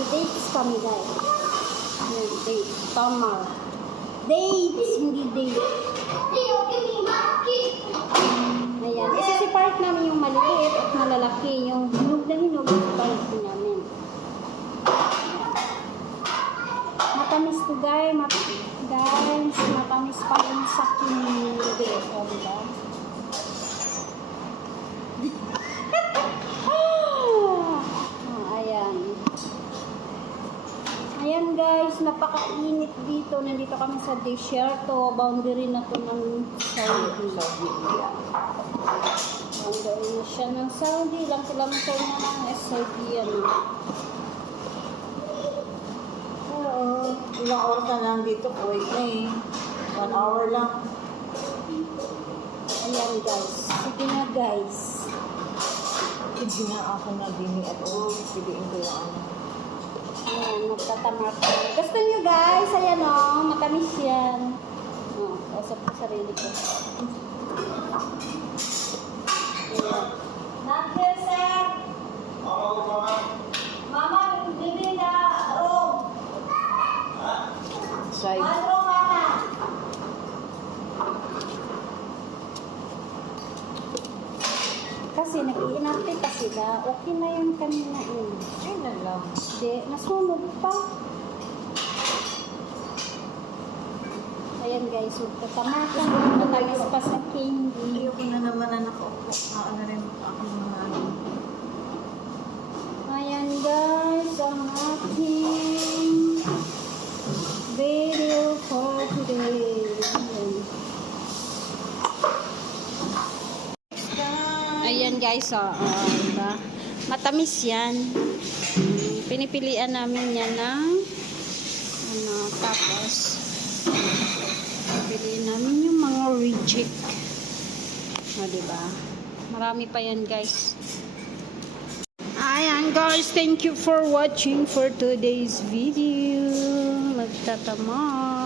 Magdi-dates kami guys. Dates. Tamar. Dates, hindi date. Ayan. Isa si part namin yung maliit at malalaki. Yung hinog na hinog yung part namin. Matamis to guys. Guys, matamis pa yung sa kinili. O, diba? Ayan. Ayan guys, napakainit dito. Nandito kami sa desierto. Boundary na to ng Saudi. Boundary na siya ng Saudi. Ilang kilometer na ng Saudi yan. Oo. Ilang oras na lang dito. Wait na eh. 1 hour lang. Ayan guys. Sige na guys. Hindi nga ako na dini at all. Piliin ko yung ano. Ayan, magtatamar ko. Gusto nyo guys, ayan o, matamis yan. O, kausap ko sarili ko. Ayan. Not here, sir. Mama, bibili na room. Side. One room, mama. Kasi nag-iinarte pa sila. Okay na yun kanina eh. Ay na lang. Hindi, nasunog pa. Ayan guys, magtatamakan. Matalis pa sa candy. Ayoko na naman na nakaupo. Ano rin ako mga Ayan guys, ang ating video for today. Ayan guys, diba? Matamis yan. Pinipilian namin yan ng ano, tapos piliin namin yung mga reject. Diba? Marami pa yan guys. Ayan guys, thank you for watching for today's video. Magtatama.